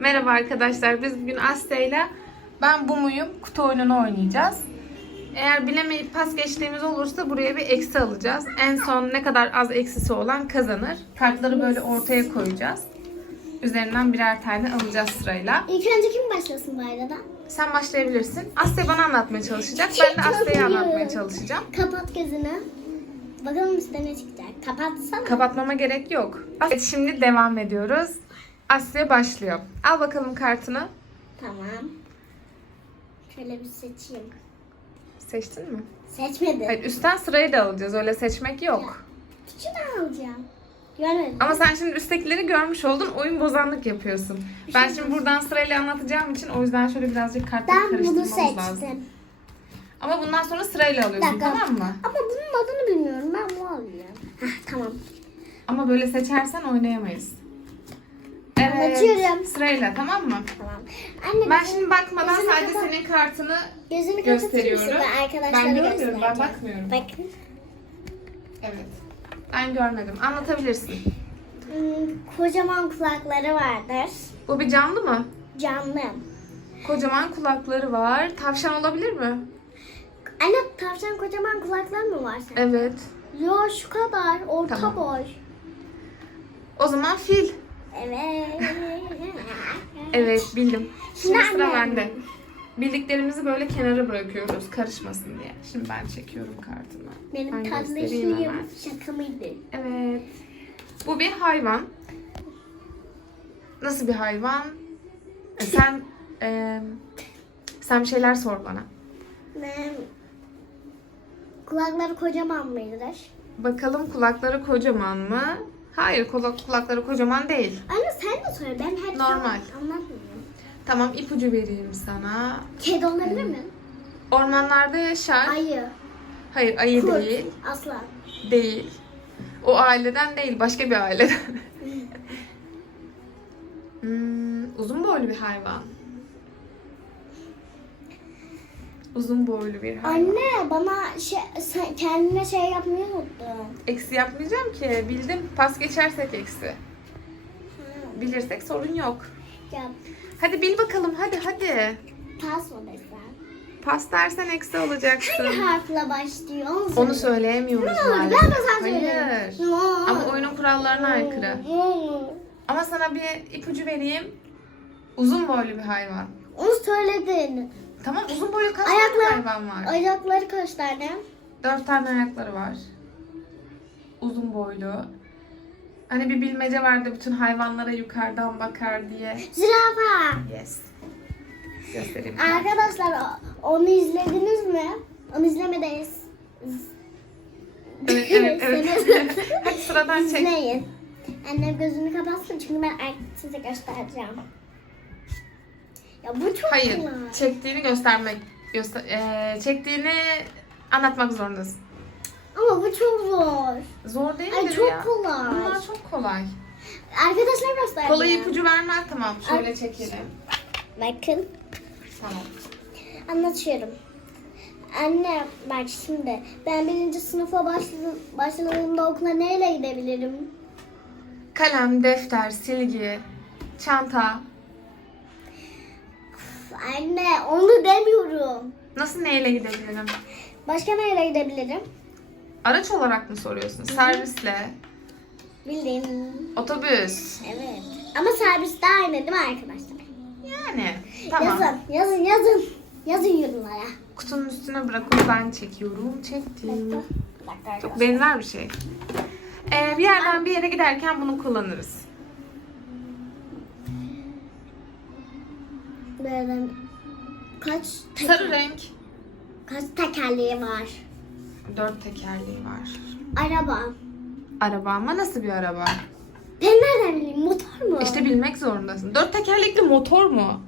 Merhaba arkadaşlar. Biz bugün Asya'yla ben bu muyum kutu oyununu oynayacağız. Eğer bilemeyip pas geçtiğimiz olursa buraya bir eksi alacağız. En son ne kadar az eksisi olan kazanır. Kartları böyle ortaya koyacağız. Üzerinden birer tane alacağız sırayla. İlk önce kim başlasın bu arada? Sen başlayabilirsin. Asya bana anlatmaya çalışacak. Ben de Asya'ya anlatmaya çalışacağım. Kapat gözünü. Bakalım üstte ne çıkacak. Kapatsana. Kapatmama gerek yok. Evet, şimdi devam ediyoruz. Asya başlıyor. Al bakalım kartını. tamam. Şöyle bir seçeyim. Seçtin mi? Seçmedim. Hayır, üstten sırayı da alacağız. Öyle seçmek yok. Küçüğünü alacağım. Görmedim. Ama sen şimdi üsttekileri görmüş oldun. Oyun bozanlık yapıyorsun. Ben şimdi buradan sırayla anlatacağım için o yüzden şöyle birazcık kartları ben bunu karıştırmamız lazım. seçtim. Ama bundan sonra sırayla alıyorsun Dakika. tamam mı? Ama bunun adını bilmiyorum. Ben bunu alıyorum. Heh, tamam. Ama böyle seçersen oynayamayız. Evet. Anlatıyorum. Sırayla tamam mı? Tamam. Anne Ben şimdi bakmadan Gözünü sadece kapat. senin kartını gözünü gösteriyorum. Ben arkadaşlara Ben görmüyorum, ben göstereceğim. bakmıyorum. Bakın. Evet. Ben görmedim. Anlatabilirsin. Hmm, kocaman kulakları vardır. Bu bir canlı mı? Canlı. Kocaman kulakları var. Tavşan olabilir mi? Anne tavşan kocaman kulakları mı var senin? Evet. Yo şu kadar. Orta Tamam. boy. O zaman fil. Evet. Evet bildim. Şimdi Şimdi sıra bende. Bildiklerimizi böyle kenara bırakıyoruz karışmasın diye. Şimdi ben çekiyorum kartımı. Benim Ben kardeşim şaka mıydı? Evet. Bu bir hayvan. Nasıl bir hayvan? E, sen e, sen bir şeyler sor bana. Ben... Kulakları kocaman mıdır? Bakalım kulakları kocaman mı? Hayır kulak, kulakları kocaman değil. Anne sen de söyle. Ben hep Normal. anlatmıyorum. Tamam ipucu vereyim sana. Kedi olabilir mi? Ormanlarda yaşar. Ayı. Hayır ayı Kurt. değil. Aslan. Değil. O aileden değil, başka bir aileden. hmm, uzun boylu bir hayvan. Uzun boylu bir hayvan. Anne bana şey, sen kendine şey yapmayı unuttun. Eksi yapmayacağım ki. Bildim. Pas geçersek eksi. Bilirsek sorun yok. Hadi bil bakalım. Hadi hadi. pas mı desem? Pas dersen eksi olacaksın. Hangi harfle başlıyor? Onu, Onu söyle. söyleyemiyoruz Ne olur maalesef. ben de sen. Hayır. Ne olur. Ama oyunun kurallarına aykırı. Ne olur. Ama sana bir ipucu vereyim. Uzun boylu bir hayvan. Onu söyledin. Tamam uzun boylu kaç Ayakları- tane hayvan var? Ayakları kaç tane? Dört tane ayakları var. Uzun boylu. Hani bir bilmece vardı bütün hayvanlara yukarıdan bakar diye. Zürafa. Yes. Göstereyim. Arkadaşlar o- onu izlediniz mi? Onu izlemediniz. Evet evet evet. Hadi sıradan çek. İzleyin. Annem gözünü kapatsın çünkü ben size göstereceğim. Ya bu çok Hayır. kolay. Çektiğini göstermek göster eee, çektiğini anlatmak zorundasın. Ama bu çok zor. Zor değil Ay mi çok ya? kolay. Bunlar çok kolay. Arkadaşlar göstereceğim. Kolay ipucu vermez tamam. Şöyle çekelim. Bakın Tamam. anlatıyorum. Anne bak şimdi ben birinci sınıfa başladım, başladığımda okula neyle gidebilirim? Kalem, defter, silgi, çanta. Anne onu demiyorum. Nasıl neyle gidebilirim? Başka neyle gidebilirim? Araç olarak mı soruyorsun? Servisle, Bildiğim. otobüs. Evet. Ama servis de aynı değil mi arkadaşlar? Yani tamam. Yazın, yazın, yazın. Yazın yorumlara. Kutunun üstüne bırakıp ben çekiyorum. Çektim. Bir dakika Çok arkadaşlar. benzer bir şey. Ee, bir yerden bir yere giderken bunu kullanırız. Böyle kaç tek- Sarı renk. kaç tekerleği var? Dört tekerleği var. Araba. Araba ama nasıl bir araba? Ben nereden bileyim? Motor mu? İşte bilmek zorundasın. Dört tekerlekli motor mu?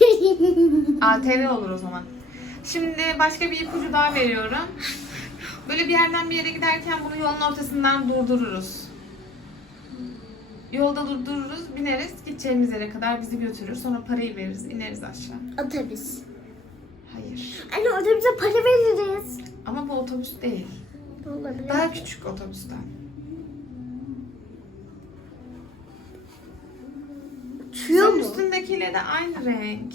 ATV olur o zaman. Şimdi başka bir ipucu daha veriyorum. Böyle bir yerden bir yere giderken bunu yolun ortasından durdururuz. Yolda durdururuz, bineriz, gideceğimiz yere kadar bizi götürür. Sonra parayı veririz, ineriz aşağı. Otobüs. Hayır. Anne otobüse para veririz. Ama bu otobüs değil. Olabilir? Daha küçük otobüsten. Uçuyor mu? Senin Üstündekiyle de aynı renk.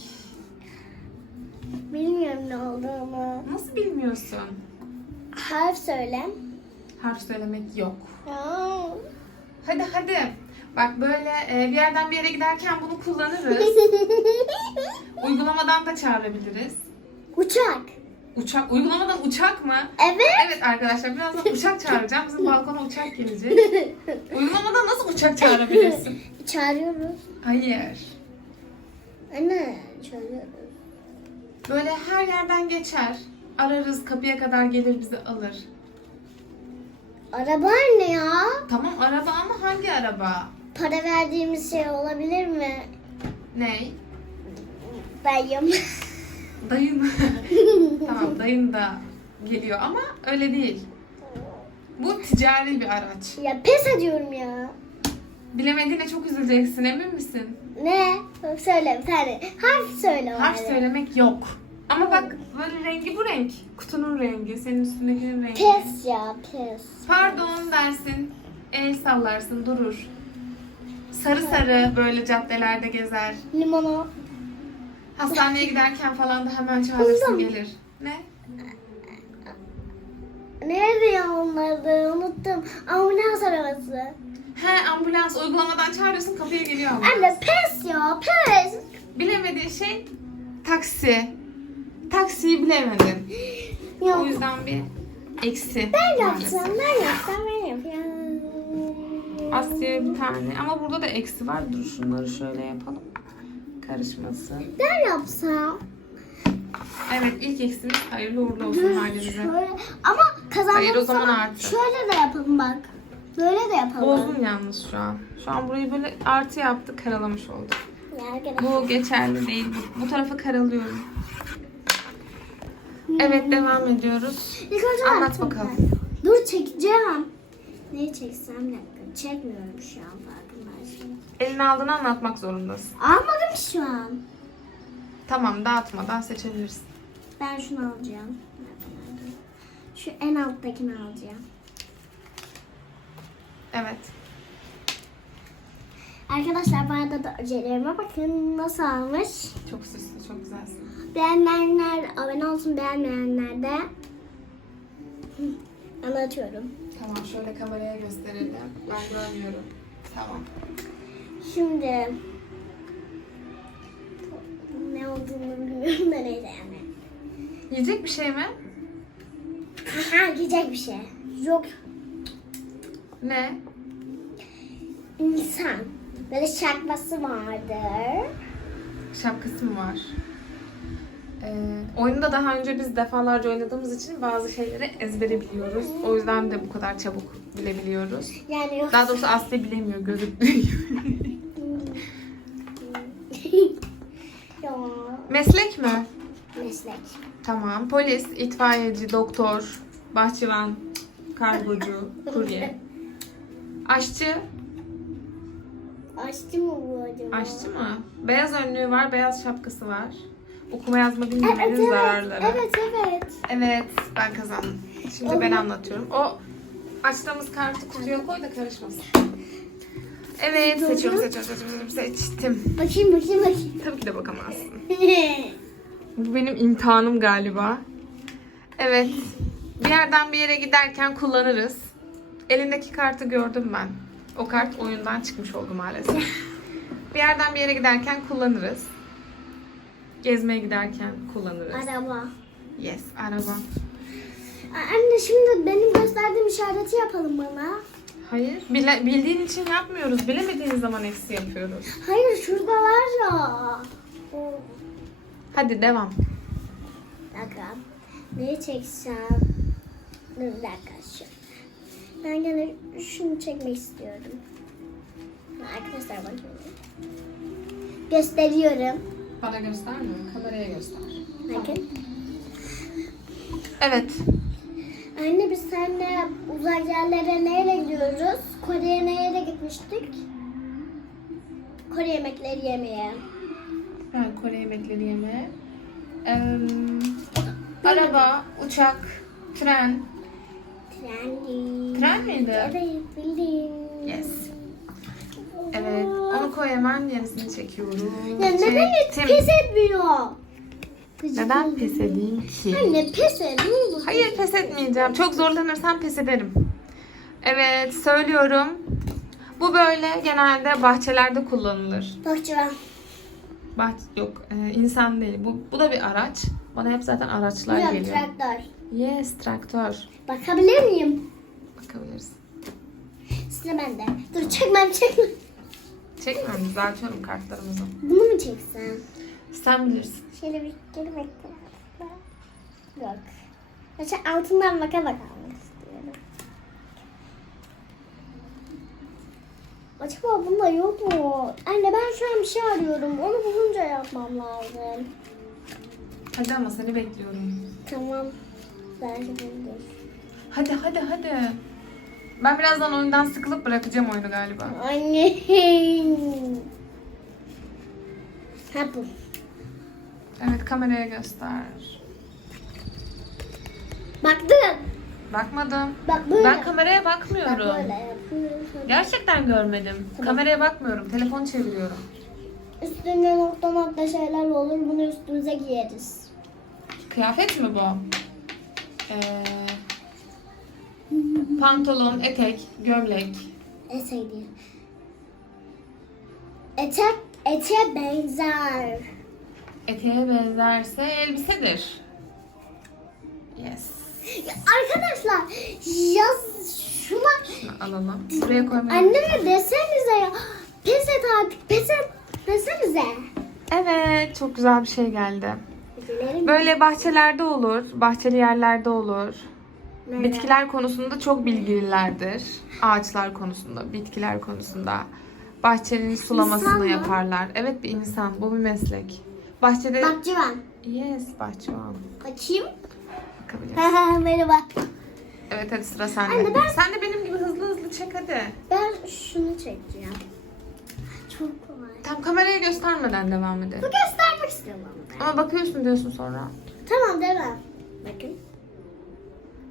Bilmiyorum ne olduğunu. Nasıl bilmiyorsun? Harf söyle. Harf söylemek yok. Aa. Hadi hadi. Bak böyle e, bir yerden bir yere giderken bunu kullanırız. Uygulamadan da çağırabiliriz. Uçak. Uçak, uygulamadan uçak mı? Evet. Evet arkadaşlar birazdan uçak çağıracağım. Bizim balkona uçak gelecek. Uygulamadan nasıl uçak çağırabilirsin? Çağırıyoruz. Hayır. Anne çağırıyoruz. Böyle her yerden geçer. Ararız kapıya kadar gelir bizi alır. Araba anne ya. Tamam araba ama hangi araba? Para verdiğimiz şey olabilir mi? Ney? Dayım. Dayın. tamam dayın da geliyor ama öyle değil. Bu ticari bir araç. ya pes ediyorum ya. Bilemediğine çok üzüleceksin emin misin? Ne? Söyle bir tane. Harf söyle Harf bari. söylemek yok. Ama bak böyle rengi bu renk. Kutunun rengi, senin üstündekinin rengi. Pes ya pes. Pardon dersin. El sallarsın durur. Sarı sarı böyle caddelerde gezer. Limonu. Hastaneye giderken falan da hemen çağırırsın gelir. Ne? Nerede ya onları? Unuttum. Ambulans arabası. He ambulans uygulamadan çağırıyorsun kapıya geliyor ambulans. Anne pes ya pes. Bilemediğin şey taksi. Taksiyi bilemedin. Ya O yüzden bir eksi. ben yapsam ben yapsam ben. Asya'ya bir tane. Ama burada da eksi var. Dur şunları şöyle yapalım. Karışmasın. Ben yapsam. Evet ilk eksimiz hayırlı uğurlu olsun halinize. Şöyle. Ama kazanmak Hayır, o zaman artı. Şöyle de yapalım bak. Böyle de yapalım. Bozdun yalnız şu an. Şu an burayı böyle artı yaptık karalamış olduk. Bu geçerli değil. Bu, bu tarafı karalıyorum. Evet devam ediyoruz. İlk önce Anlat bakalım. ben. Dur çekeceğim. Neyi çeksem dakika. Çekmiyorum şu an farkındayım. Eline aldığını anlatmak zorundasın. Almadım şu an. Tamam dağıtmadan seçebilirsin. Ben şunu alacağım. Şu en alttakini alacağım. Evet. Arkadaşlar bu arada da öcelerime bakın nasıl almış. Çok süslü, çok güzelsin. Beğenmeyenler abone olsun beğenmeyenler de anlatıyorum. Tamam şöyle kameraya gösterelim. Ben görmüyorum. Tamam. Şimdi ne olduğunu bilmiyorum da neyse yani. Yiyecek bir şey mi? Aha yiyecek bir şey. Yok Ne? insan. Böyle şarkması vardır. Şapkası mı var? Ee, oyunda daha önce biz defalarca oynadığımız için bazı şeyleri ezbere biliyoruz. O yüzden de bu kadar çabuk bilebiliyoruz. Yani yok. Daha doğrusu Aslı bilemiyor gözüktüğü gibi. Meslek mi? Meslek. Tamam. Polis, itfaiyeci, doktor, bahçıvan, kargocu, kurye. Aşçı, Aşçı mı bu acaba? aşçı mı? Beyaz önlüğü var, beyaz şapkası var. Okuma yazma bilmemenin evet. zararları. Evet evet. Evet, ben kazandım. Şimdi ben anlatıyorum. O açtığımız kartı kutuya koy da karışmasın. Evet, seçiyorum, seçiyorum, seçiyorum, seçtim. Bakayım bakayım bakayım. Tabii ki de bakamazsın. Bu benim imtihanım galiba. Evet, bir yerden bir yere giderken kullanırız. Elindeki kartı gördüm ben. O kart oyundan çıkmış oldu maalesef. Bir yerden bir yere giderken kullanırız. Gezmeye giderken kullanırız. Araba. Yes, araba. Anne şimdi benim gösterdiğim işareti yapalım bana. Hayır. Bile, bildiğin için yapmıyoruz. Bilemediğin zaman eksi yapıyoruz. Hayır şurada var ya. O, Hadi devam. dakika. Neyi çeksem? Dur bir dakika şu. Ben gene şunu çekmek istiyorum. Arkadaşlar bakın. Gösteriyorum. Bana göstermiyor. Kameraya göster. Bakın. Evet. Anne biz seninle uzak yerlere neyle gidiyoruz? Kore'ye neyle gitmiştik? Kore yemekleri yemeye. Ben Kore yemekleri yeme. Ee, araba, uçak, tren. Trendi. Tren miydi? Evet bildim. Yes. Evet. Onu koy hemen yenisini çekiyorum. Ya neden hiç Çektim. pes etmiyor? Neden pes edeyim ki? Anne pes et. Ne olur. Hayır pes etmeyeceğim. Çok zorlanırsam pes ederim. Evet söylüyorum. Bu böyle genelde bahçelerde kullanılır. Bakacağım. Bah yok e, insan değil. Bu, bu da bir araç. Bana hep zaten araçlar Buyurun geliyor. traktör. Yes traktör. Bakabilir miyim? Bakabiliriz. Sıra bende. Dur çekmem çekmem. Çekmem düzeltiyorum kartlarımızı. Bunu mu çeksen? Sen bilirsin. Şöyle bir geri bekle. Yok. Mesela altından baka baka almak istiyorum. Acaba bunda yok mu? Anne ben şu an bir şey arıyorum. Onu bulunca yapmam lazım. Hadi ama seni bekliyorum. Tamam. Ben de buldum. Hadi hadi hadi. Ben birazdan oyundan sıkılıp bırakacağım oyunu galiba. Anne. Ha bu. Evet kameraya göster. Baktın. Bakmadım. Bak böyle. Ben kameraya Bak bakmıyorum. böyle. Gerçekten görmedim. Kameraya bakmıyorum. Telefon çeviriyorum. Üstünde nokta nokta şeyler olur. Bunu üstümüze giyeriz. Kıyafet mi bu? Ee, pantolon, etek, gömlek. Etek değil. Etek, ete benzer. Eteğe benzerse elbisedir. Yes. Ya arkadaşlar yaz şuna Şunu alalım. Buraya koymayı. anneme desenize ya. Pes et artık pes et desenize. Evet, çok güzel bir şey geldi. Böyle bahçelerde olur, bahçeli yerlerde olur. Nerede? Bitkiler konusunda çok bilgililerdir. Ağaçlar konusunda, bitkiler konusunda. Bahçenin sulamasını İnsan mı? yaparlar. Evet bir insan, bu bir meslek. Bahçede... Bahçıvan. Yes, bahçıvan. Açayım. Bakabiliriz. Merhaba. Evet hadi sıra sende. Anne, ben- Sen de benim gibi hızlı hızlı çek hadi. Ben şunu çekeceğim. Çok kolay. Tam kameraya göstermeden devam Bu edelim. göstermek istiyorum ama. Ama bakıyorsun diyorsun sonra. Tamam devam. Bakın.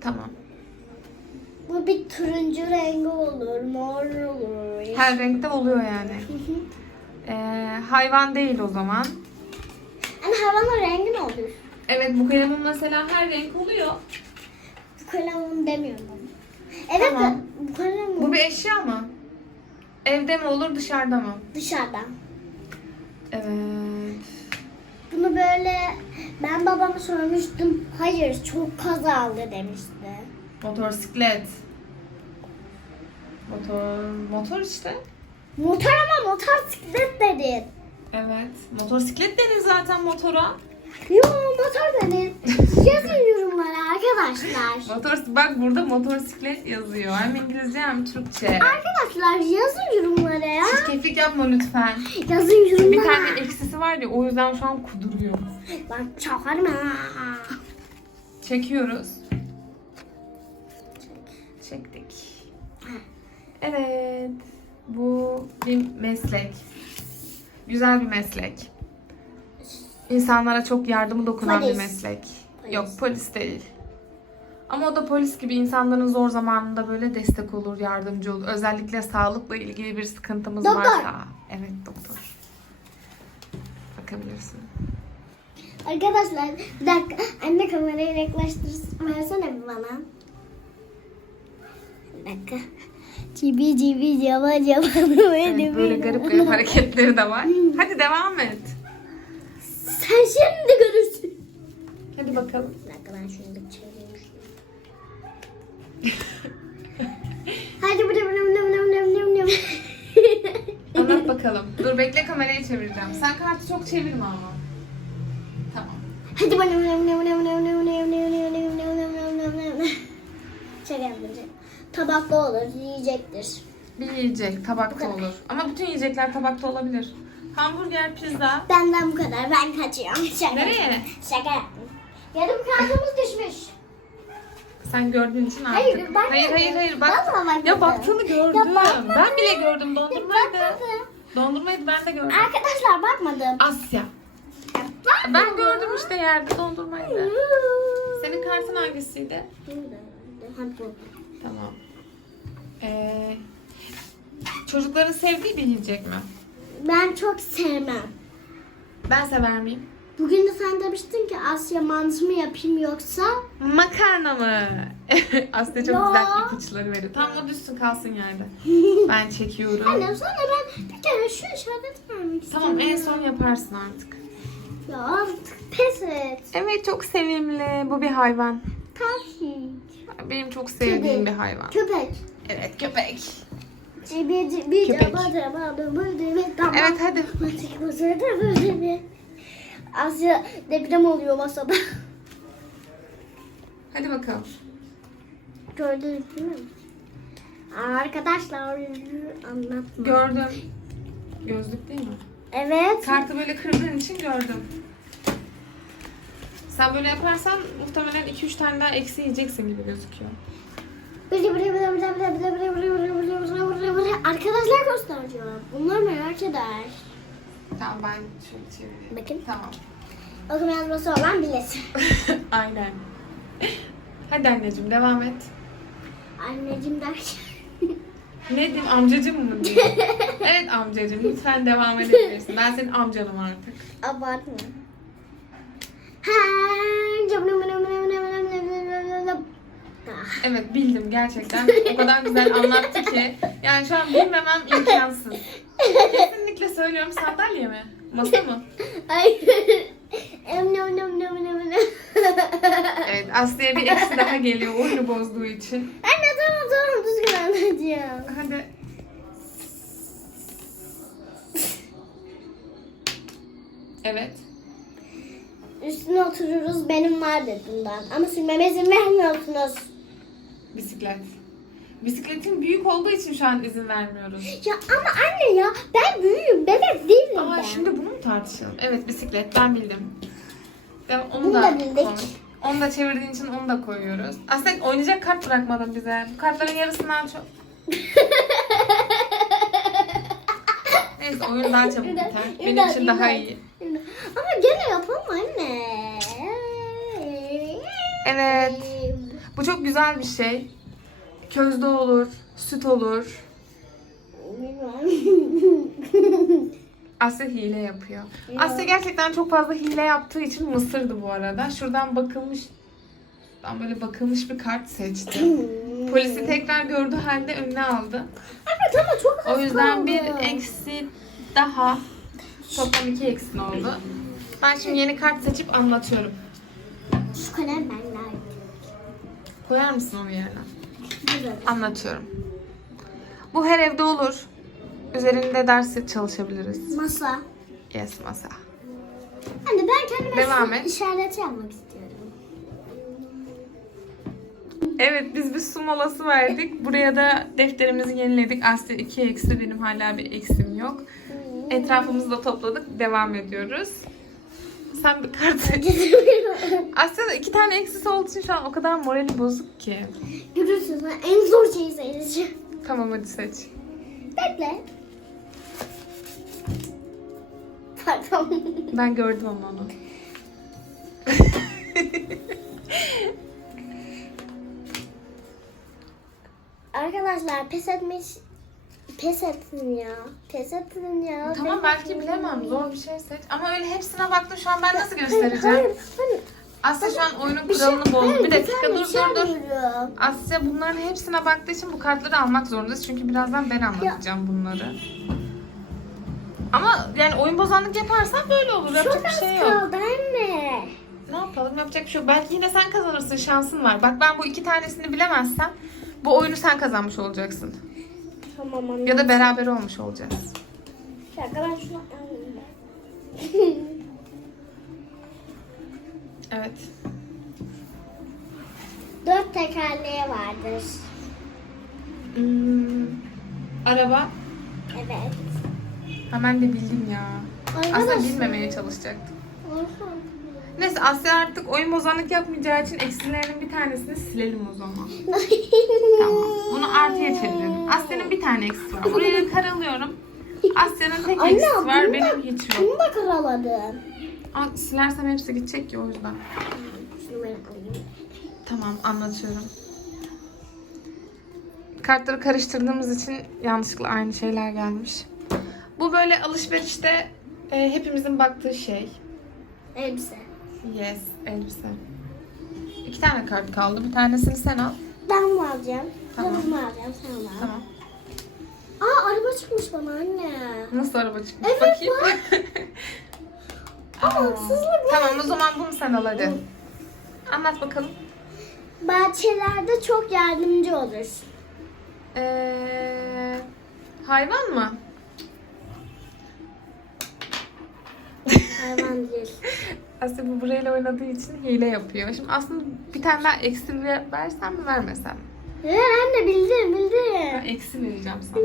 Tamam. Bu bir turuncu rengi olur, mor olur. Her renkte oluyor yani. Ee, hayvan değil o zaman. Hani hayvanın rengi ne olur? Evet bu kalemin mesela her renk oluyor. Bu kalem demiyorum. Evet Tamam. bu kalem Bu bir eşya mı? Evde mi olur dışarıda mı? dışarıda. Evet. Bunu böyle ben babama sormuştum. Hayır çok kazalı demişti. Motosiklet. Motor, motor işte. Motor ama motosiklet dedin. Evet. Motosiklet denir zaten motora. Yo motor dedin. Yazın yorumlara arkadaşlar. Motor, bak burada motosiklet yazıyor. Hem İngilizce hem Türkçe. Arkadaşlar yazın yorumlara ya. Çirkeflik yapma lütfen. Yazın Bir yorumlara. tane eksisi var ya o yüzden şu an kuduruyor. Bak çakarım ha. Çekiyoruz. Çektik. Evet. Bu bir meslek. Güzel bir meslek. İnsanlara çok yardımı dokunan Polis. bir meslek. Polis. Yok polis değil. Ama o da polis gibi insanların zor zamanında böyle destek olur, yardımcı olur. Özellikle sağlıkla ilgili bir sıkıntımız Doktor. varsa. Evet doktor. Bakabilirsin. Arkadaşlar bir dakika anne kamerayı yaklaştırsın versene bir bana. Dakika. Cibi cibi cava cava. Evet, böyle garip garip hareketleri de var. Hadi devam et. Sen şimdi görürsün. Hadi bakalım. Bir dakika ben şunu bir çevireyim. Hadi bu ne bu ne bu ne bu ne bu ne bu ne bu ne Anlat bakalım. Dur bekle kamerayı çevireceğim. Sen kartı çok çevirme ama. Tamam. Hadi bu ne bu ne bu ne bu ne bu ne bu ne bu ne bu ne bu ne bu ne bu ne bu ne bu ne Şaka yapacağım. Tabakta olur, yiyecektir. Bir yiyecek tabakta olur. Ama bütün yiyecekler tabakta olabilir. Hamburger, pizza. Benden bu kadar. Ben kaçıyorum. Şaka Nereye? Şaka yaptım. Yarım kartımız düşmüş. Sen gördüğün için artık. Hayır, ben hayır, hayır, hayır. Bak. Bakmadım. Ya baktığını gördüm. Ya bakmadım. ben bile gördüm. Dondurmaydı. Bakmadım. Dondurmaydı ben de gördüm. Arkadaşlar bakmadım. Asya. Ben gördüm işte yerde dondurmaydı. Senin kartın hangisiydi? Hadi. Tamam. Ee, Çocukların sevdiği bir yiyecek mi? Ben çok sevmem. Ben sever miyim? Bugün de sen demiştin ki Asya mantı mı yapayım yoksa? Makarna mı? Aslı çok Ya. güzel ipuçları veriyor. Tamam o düşsün kalsın yerde. Ben çekiyorum. Annem sonra ben bir kere şu işaret vermek istiyorum. Tamam en son yaparsın artık. Ya artık pes et. Evet çok sevimli. Bu bir hayvan. Tabii. Benim çok sevdiğim Kedi. bir hayvan. Köpek. Evet köpek. Evet hadi. Asya deprem oluyor masada. Hadi bakalım. Gördünüz değil mi? Arkadaşlar anlatma. Gördüm. Gözlük değil mi? Evet. Kartı böyle kırdığın için gördüm. Sen böyle yaparsan muhtemelen 2-3 tane daha eksi yiyeceksin gibi gözüküyor. Arkadaşlar göstereceğim. Bunlar merak eder. Tamam ben şöyle çevireyim. Bakın. Tamam. Okuma yazması olan bilesin. Aynen. Hadi anneciğim devam et. Anneciğim derken. Ne diyeyim amcacım mı diyeyim? evet amcacım lütfen devam edebilirsin. Ben senin amcanım artık. Abartma. Ha, cam- cam- cam- Evet bildim gerçekten. O kadar güzel anlattı ki. Yani şu an bilmemem imkansız. Kesinlikle söylüyorum sandalye mi? Masa mı? Ay. Em, nom, nom, nom, nom, nom. Evet Aslı'ya bir eksi daha geliyor oyunu bozduğu için. Anne tamam tamam düzgün anlatacağım. Hadi. Evet. Üstüne otururuz benim var dediğinden. Ama sürmeme izin vermiyorsunuz. Bisiklet. Bisikletin büyük olduğu için şu an izin vermiyoruz. Ya ama anne ya ben büyüğüm bebek değilim Aa ben. şimdi bunu mu tartışalım? Evet bisiklet ben bildim. De, onu Bunu da, da bildik. koy. Onu da çevirdiğin için onu da koyuyoruz. Aslında oynayacak kart bırakmadın bize. Bu kartların yarısından çok... Neyse oyun daha çabuk biter. Benim için daha iyi. Ama gene yapalım anne. Evet. Bu çok güzel bir şey. Közde olur, süt olur. Asya hile yapıyor. Asya gerçekten çok fazla hile yaptığı için mısırdı bu arada. Şuradan bakılmış Şuradan böyle bakılmış bir kart seçti. Polisi tekrar gördüğü halde önüne aldı. Evet ama çok az O yüzden kaldı. bir eksi daha. Toplam iki eksin oldu. Ben şimdi yeni kart seçip anlatıyorum. Şu kalem benden. Koyar mısın onu yerine? Güzel. Anlatıyorum. Bu her evde olur. Üzerinde ders çalışabiliriz. Masa. Yes masa. Anne ben kendime Devam et. işareti yapmak istiyorum. Evet biz bir su molası verdik. Buraya da defterimizi yeniledik. Asya 2 eksi benim hala bir eksim yok. Etrafımızı da topladık. Devam ediyoruz. Sen bir kart. Asya'da iki tane eksisi olduğu için şu an o kadar morali bozuk ki. Görürsün ben en zor şeyi seçeceğim. Tamam hadi seç. Bekle. Pardon. Ben gördüm ama onu. Arkadaşlar pes etmiş. Pes etsin ya. Pes etsin ya. Tamam belki bilemem. Zor bir şey seç. Ama öyle hepsine baktım şu an ben nasıl göstereceğim? hayır, hayır. Asya şu an oyunun şey- kuralını bozdu. hayır, Bir dakika tane dur şey dur dur. Asya bunların hepsine baktığı için bu kartları almak zorundayız. Çünkü birazdan ben anlatacağım bunları. Ama yani oyun bozanlık yaparsan böyle olur. Yapacak Çok bir az şey yok. kaldı anne. Ne yapalım yapacak bir şey yok. Belki yine sen kazanırsın şansın var. Bak ben bu iki tanesini bilemezsem bu oyunu sen kazanmış olacaksın. Tamam. Ya da beraber olmuş olacağız. Bir dakika ben şunu Evet. Dört tekerleği vardır. Hmm, araba. Evet. Hemen de bildim ya. Aslında Arkadaşlar. bilmemeye çalışacaktım. Orhan. Neyse Asya artık oyun bozanlık yapmayacağı için eksilerinin bir tanesini silelim o zaman. Tamam. Bunu artıya çevirelim. Asya'nın bir tane eksisi var. Buraya karalıyorum. Asya'nın tek Anne, eksisi var. bunu da- Benim hiç yok. Bunu da karaladım. Aa, silersem hepsi gidecek ki o yüzden. Şunu ben alayım. Tamam anlatıyorum. kartları karıştırdığımız için yanlışlıkla aynı şeyler gelmiş. Bu böyle alışverişte e, hepimizin baktığı şey. Elbise. Yes, elbise. İki tane kart kaldı. Bir tanesini sen al. Ben mi alacağım? Tamam. Tamam. mı alacağım? Sen al. Tamam. Aa araba çıkmış bana anne. Nasıl araba çıkmış? Evet, Bakayım. Ama haksızlık Tamam o zaman bunu sen al hadi. Anlat bakalım. Bahçelerde çok yardımcı olur. Ee, hayvan mı? Hayvan değil. Asya bu burayla oynadığı için hile yapıyor. Şimdi aslında bir tane daha eksi ver- versem mi vermesem? Evet anne bildim Ben bildim. eksi vereceğim sana.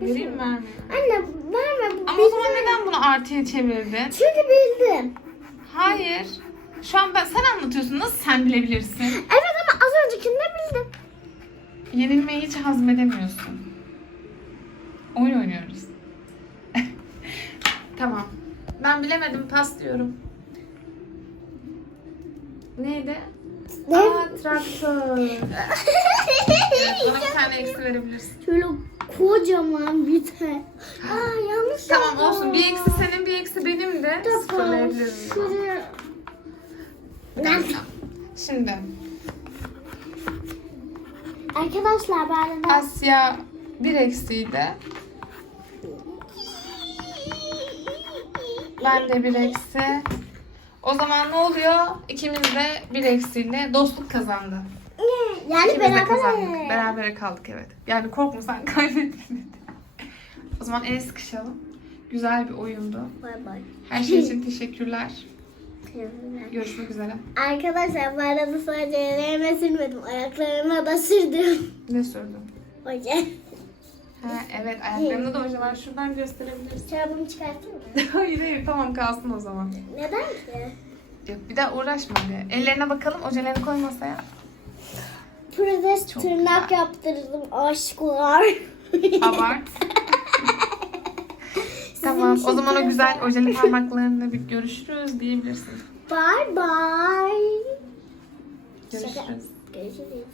Vereyim mi vermeyeyim mi? Anne verme. bu Ama o zaman bildim. neden bunu artıya çevirdin? Çünkü bildim. Hayır. Şu an ben sen anlatıyorsun. Nasıl sen bilebilirsin? Evet ama az öncekinde bildim. Yenilmeyi hiç hazmedemiyorsun. Oyun oynuyoruz. tamam. Ben bilemedim. Pas diyorum. Neydi? Ne? Aa, traktör. Evet, bana bir tane eksi verebilirsin. Şöyle kocaman bir tane. Aa yanlış Tamam yaptım. olsun. Bir eksi senin, bir eksi benim de. Ben. şuraya- dakika. Şimdi Arkadaşlar ben de Asya bir eksiydi. Ben de bir eksi. O zaman ne oluyor? İkimiz de bir eksiyle dostluk kazandı. yani İkimiz de beraber. kazandık. Berabere kaldık evet. Yani korkma sen kaybettin. o zaman el sıkışalım. Güzel bir oyundu. Bay bay. Her şey için teşekkürler. Görüşmek üzere. Arkadaşlar bu arada sadece ellerime sürmedim. Ayaklarıma da sürdüm. Ne sürdün? Hoca. Evet ayaklarımda da oje var. Şuradan gösterebilirsin. Çorabımı çıkartayım mı? hayır hayır tamam kalsın o zaman. Neden ki? Yok bir daha uğraşma be. Ellerine bakalım ojelerini koy masaya. Prozes Çok tırnak güzel. yaptırdım aşklar. Abart. tamam o zaman o güzel ojeli parmaklarını bir görüşürüz diyebilirsin. Bye bye. Görüşürüz. Şaka. Görüşürüz.